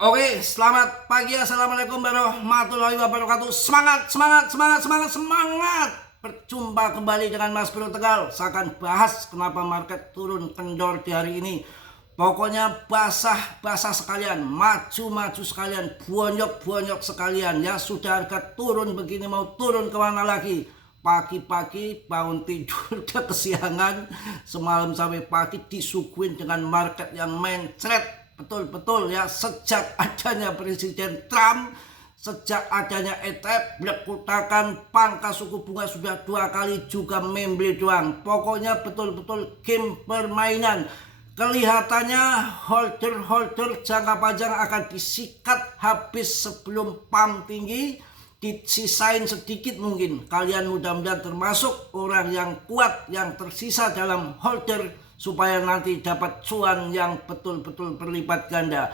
Oke, selamat pagi. Assalamualaikum warahmatullahi wabarakatuh. Semangat, semangat, semangat, semangat, semangat. Berjumpa kembali dengan Mas Bro Tegal. Saya akan bahas kenapa market turun kendor di hari ini. Pokoknya basah sekalian, maju sekalian, bonyok sekalian. Ya sudah harga turun begini, mau turun kemana lagi? Pagi-pagi bangun tidur udah kesiangan, semalam sampai pagi disuguhin dengan market yang mencret. Betul ya, sejak adanya Presiden Trump, sejak adanya ETF, berkutakan pangkas suku bunga sudah 2 kali juga membeli doang. Pokoknya betul-betul game permainan. Kelihatannya holder jangka panjang akan disikat habis sebelum pump tinggi, disisain sedikit mungkin. Kalian mudah-mudahan termasuk orang yang kuat yang tersisa dalam holder supaya nanti dapat cuan yang betul-betul berlipat ganda.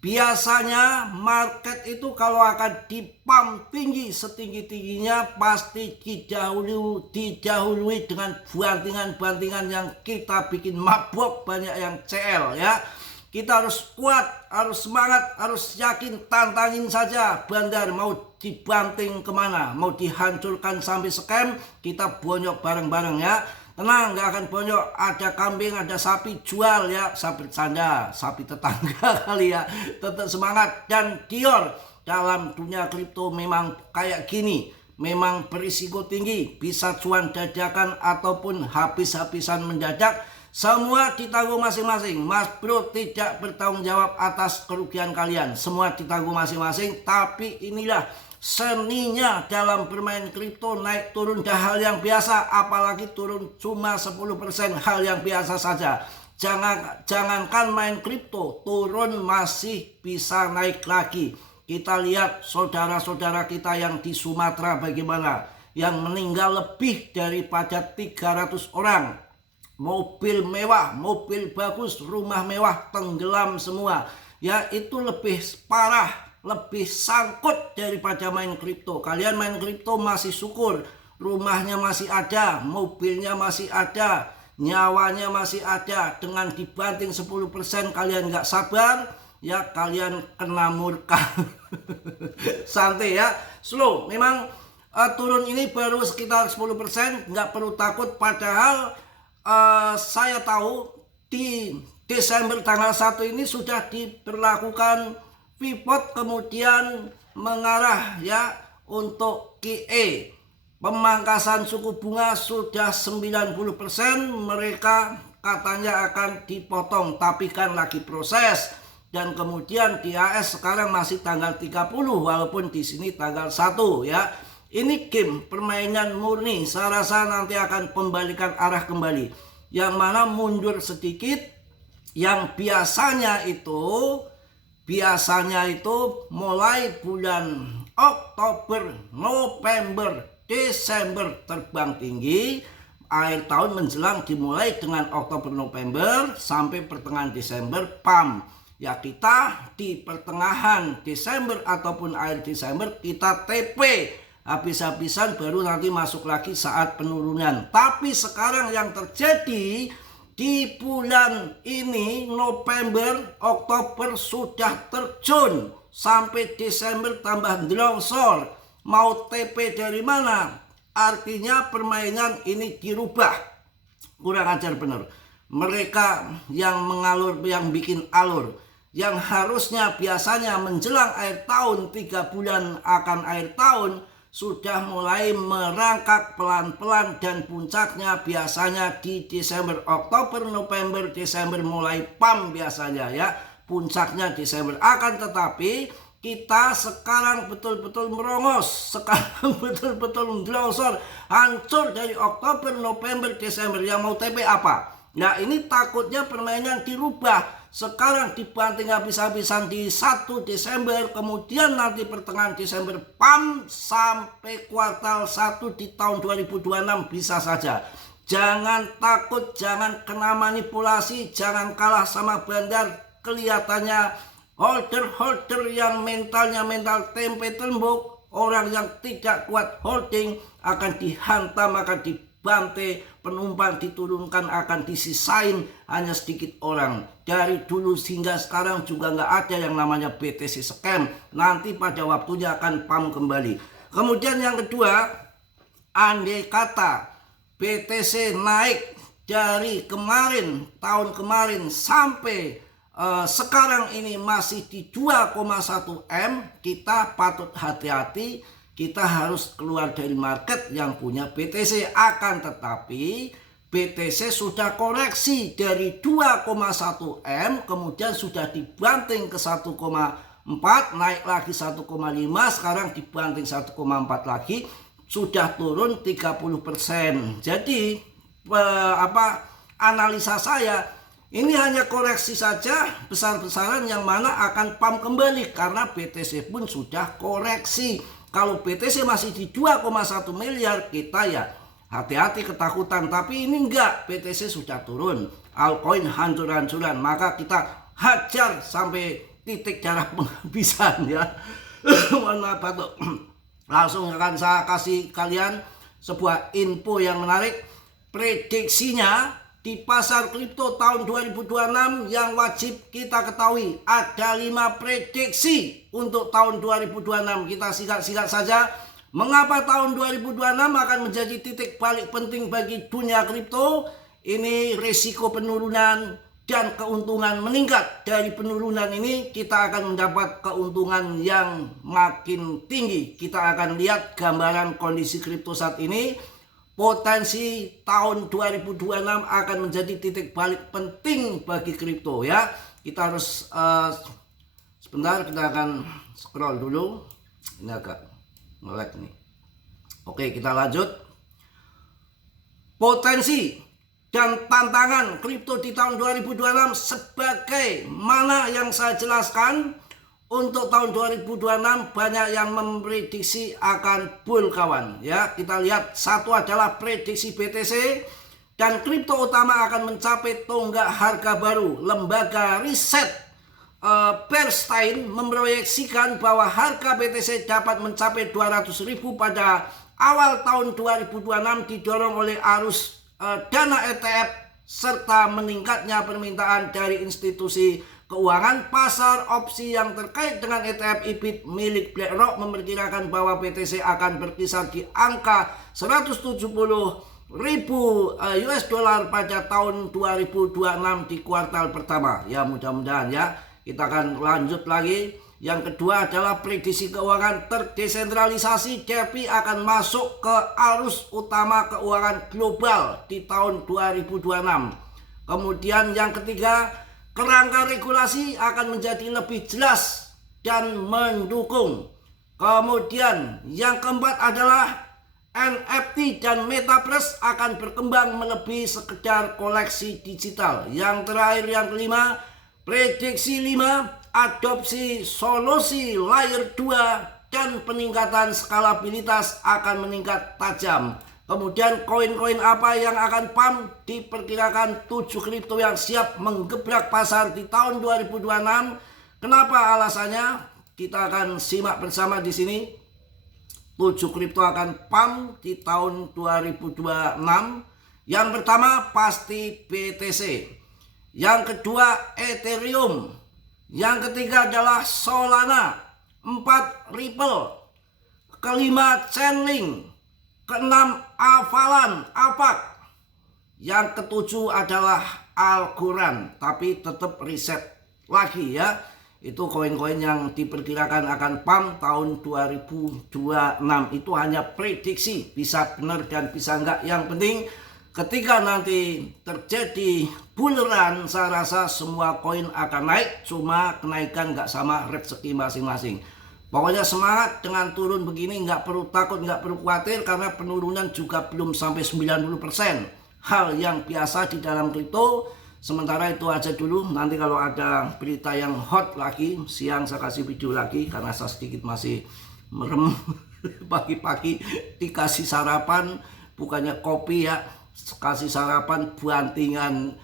Biasanya market itu kalau akan dipump tinggi setinggi-tingginya pasti didahului dengan bantingan-bantingan yang kita bikin mabok, banyak yang CL ya. Kita harus kuat, harus semangat, harus yakin, tantangin saja. Bandar mau dibanting kemana, mau dihancurkan sampai scam, kita bonyok bareng-bareng ya. Tenang, nggak akan bonyok. Ada kambing, ada sapi, jual ya. Sapi bercanda, sapi tetangga kali ya. Tetap semangat. Dan Dior dalam dunia kripto memang kayak gini, memang berisiko tinggi, bisa cuan dadakan ataupun habis-habisan mendadak. Semua ditanggung masing-masing. Mas Bro tidak bertanggung jawab atas kerugian kalian. Semua ditanggung masing-masing. Tapi inilah seninya dalam bermain kripto, naik turun dah hal yang biasa. Apalagi turun cuma 10%, hal yang biasa saja. Jangankan main kripto, turun masih bisa naik lagi. Kita lihat saudara-saudara kita yang di Sumatera bagaimana, yang meninggal lebih daripada 300 orang. Mobil mewah, mobil bagus, rumah mewah tenggelam semua. Ya itu lebih parah, lebih sangkut daripada main kripto. Kalian main kripto masih syukur, rumahnya masih ada, mobilnya masih ada, nyawanya masih ada. Dengan dibanting 10% kalian nggak sabar, ya kalian kena murka. Santai ya, slow. Memang turun ini baru sekitar 10%, nggak perlu takut. Padahal saya tahu di Desember tanggal 1 ini sudah diberlakukan pivot, kemudian mengarah ya untuk QE. Pemangkasan suku bunga sudah 90%, mereka katanya akan dipotong, tapi kan lagi proses. Dan kemudian di AS sekarang masih tanggal 30, walaupun di sini tanggal 1 ya. Ini game permainan murni. Saya rasa nanti akan pembalikan arah kembali. Yang mana mundur sedikit, yang biasanya itu mulai bulan Oktober, November, Desember terbang tinggi. Akhir tahun menjelang dimulai dengan Oktober, November sampai pertengahan Desember pump. Ya kita di pertengahan Desember ataupun akhir Desember kita TP. Habis-habisan baru nanti masuk lagi saat penurunan. Tapi sekarang yang terjadi di bulan ini, November, Oktober sudah terjun sampai Desember tambah longsor. Mau TP dari mana? Artinya permainan ini dirubah. Kurang ajar bener. Mereka yang mengalur, yang bikin alur, yang harusnya biasanya menjelang akhir tahun, 3 bulan akan akhir tahun, sudah mulai merangkak pelan-pelan dan puncaknya biasanya di Desember, Oktober, November, Desember mulai pump biasanya ya. Puncaknya Desember, akan tetapi kita sekarang betul-betul merongos, sekarang betul-betul longsor, hancur dari Oktober, November, Desember. Yang mau TP apa? Nah ini takutnya permainan dirubah. Sekarang dibanting habis-habisan di 1 Desember, kemudian nanti pertengahan Desember pump sampai kuartal 1 di tahun 2026 bisa saja. Jangan takut, jangan kena manipulasi, jangan kalah sama bandar. Kelihatannya holder yang mentalnya mental tempe tembok, orang yang tidak kuat holding akan dihantam, akan dibantai penumpang diturunkan akan disisain hanya sedikit orang. Dari dulu hingga sekarang juga nggak ada yang namanya BTC scam. Nanti pada waktunya akan pump kembali. Kemudian yang kedua, andai kata BTC naik dari kemarin, tahun kemarin sampai sekarang ini masih di 2,1 M, kita patut hati-hati, kita harus keluar dari market yang punya BTC. Akan tetapi BTC sudah koreksi dari 2,1 M, kemudian sudah dibanting ke 1,4, naik lagi 1,5, sekarang dibanting 1,4 lagi, sudah turun 30%. Jadi analisa saya, ini hanya koreksi saja besar-besaran yang mana akan pump kembali karena BTC pun sudah koreksi. Kalau BTC masih di 2,1 miliar, kita ya hati-hati ketakutan. Tapi ini enggak, BTC sudah turun, altcoin hancur-hancuran, maka kita hajar sampai titik darah penghabisan ya. Mohon maaf batuk. Langsung akan saya kasih kalian sebuah info yang menarik. Prediksinya di pasar kripto tahun 2026 yang wajib kita ketahui. Ada 5 prediksi untuk tahun 2026. Kita sikat-sikat saja. Mengapa tahun 2026 akan menjadi titik balik penting bagi dunia kripto? Ini risiko penurunan dan keuntungan meningkat. Dari penurunan ini kita akan mendapat keuntungan yang makin tinggi. Kita akan lihat gambaran kondisi kripto saat ini. Potensi tahun 2026 akan menjadi titik balik penting bagi kripto ya. Kita harus sebentar, kita akan scroll dulu. Ini agak nge-lag nih. Oke, kita lanjut. Potensi dan tantangan kripto di tahun 2026 sebagai mana yang saya jelaskan. Untuk tahun 2026 banyak yang memprediksi akan bull kawan ya. Kita lihat, satu adalah prediksi BTC dan kripto utama akan mencapai tonggak harga baru. Lembaga riset Bernstein memproyeksikan bahwa harga BTC dapat mencapai 200.000 pada awal tahun 2026 didorong oleh arus dana ETF serta meningkatnya permintaan dari institusi keuangan. Pasar opsi yang terkait dengan ETF IBIT milik BlackRock memperkirakan bahwa BTC akan berkisar di angka 170.000 US dollar pada tahun 2026 di kuartal pertama. Ya mudah-mudahan ya. Kita akan lanjut lagi. Yang kedua adalah prediksi keuangan terdesentralisasi. DeFi akan masuk ke arus utama keuangan global di tahun 2026. Kemudian yang ketiga, kerangka regulasi akan menjadi lebih jelas dan mendukung. Kemudian yang keempat adalah NFT dan Metaverse akan berkembang melebihi sekedar koleksi digital. Yang terakhir, yang kelima, prediksi 5, adopsi solusi layer 2 dan peningkatan skalabilitas akan meningkat tajam. Kemudian koin-koin apa yang akan pump? Diperkirakan 7 kripto yang siap menggebrak pasar di tahun 2026. Kenapa alasannya? Kita akan simak bersama di sini. 7 kripto akan pump di tahun 2026. Yang pertama pasti BTC. Yang kedua Ethereum. Yang ketiga adalah Solana. 4 Ripple. Kelima Chainlink. Keenam Avalanche, AVAX. Yang ketujuh adalah Algorand, tapi tetap riset lagi ya. Itu koin-koin yang diperkirakan akan pump tahun 2026. Itu hanya prediksi, bisa benar dan bisa enggak. Yang penting ketika nanti terjadi bull run, saya rasa semua koin akan naik, cuma kenaikan enggak sama rezeki masing-masing. Pokoknya semangat, dengan turun begini nggak perlu takut, nggak perlu khawatir karena penurunan juga belum sampai 90%. Hal yang biasa di dalam kripto. Sementara itu aja dulu, nanti kalau ada berita yang hot lagi, siang saya kasih video lagi karena saya sedikit masih merem. Pagi-pagi dikasih sarapan, bukannya kopi ya, kasih sarapan bantingan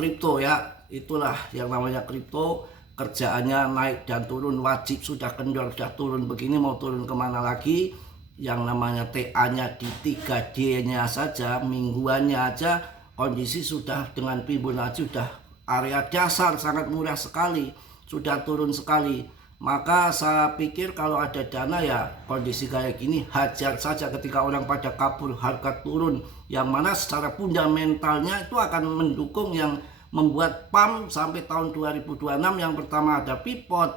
kripto ya. Itulah yang namanya kripto. Kerjaannya naik dan turun, wajib sudah kendor, sudah turun begini, mau turun kemana lagi. yang namanya TA-nya di 3D-nya saja, mingguannya aja kondisi sudah dengan Fibonacci sudah area dasar sangat murah sekali, sudah turun sekali. Maka saya pikir kalau ada dana ya kondisi kayak gini hajar saja ketika orang pada kabur harga turun, yang mana secara fundamentalnya itu akan mendukung yang membuat PAM sampai tahun 2026. Yang pertama ada pivot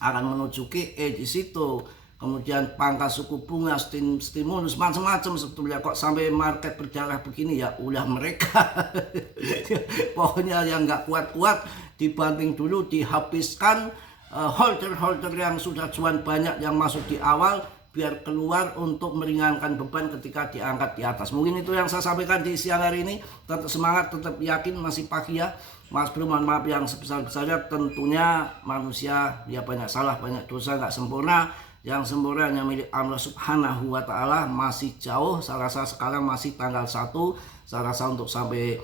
akan menuju QE di situ, kemudian pangkas suku bunga, stimulus macam-macam sebetulnya. Kok sampai market berdarah begini ya ulah mereka. Pokoknya yang nggak kuat-kuat dibanting dulu, dihabiskan holder-holder yang sudah cuan banyak yang masuk di awal, biar keluar untuk meringankan beban ketika diangkat di atas. Mungkin itu yang saya sampaikan di siang hari ini. Tetap semangat, tetap yakin, masih pagi ya Mas Bro. Mohon maaf yang sebesar-besarnya, tentunya manusia ya banyak salah, banyak dosa, nggak sempurna. Yang sempurna hanya milik Allah Subhanahu wa Ta'ala. Masih jauh, saya rasa sekarang masih tanggal 1, saya rasa untuk sampai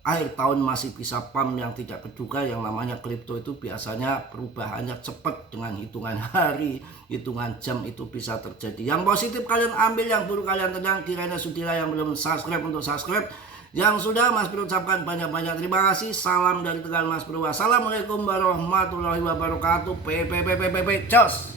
akhir tahun masih bisa PAM yang tidak berduga. Yang namanya kripto itu biasanya perubahannya cepat, dengan hitungan hari, hitungan jam itu bisa terjadi. Yang positif kalian ambil, yang buruk kalian tendang. Kiranya sudilah yang belum subscribe untuk subscribe. Yang sudah, Mas Bro ucapkan banyak-banyak terima kasih. Salam dari Tegal Mas Bro. Wassalamualaikum warahmatullahi wabarakatuh. Jos.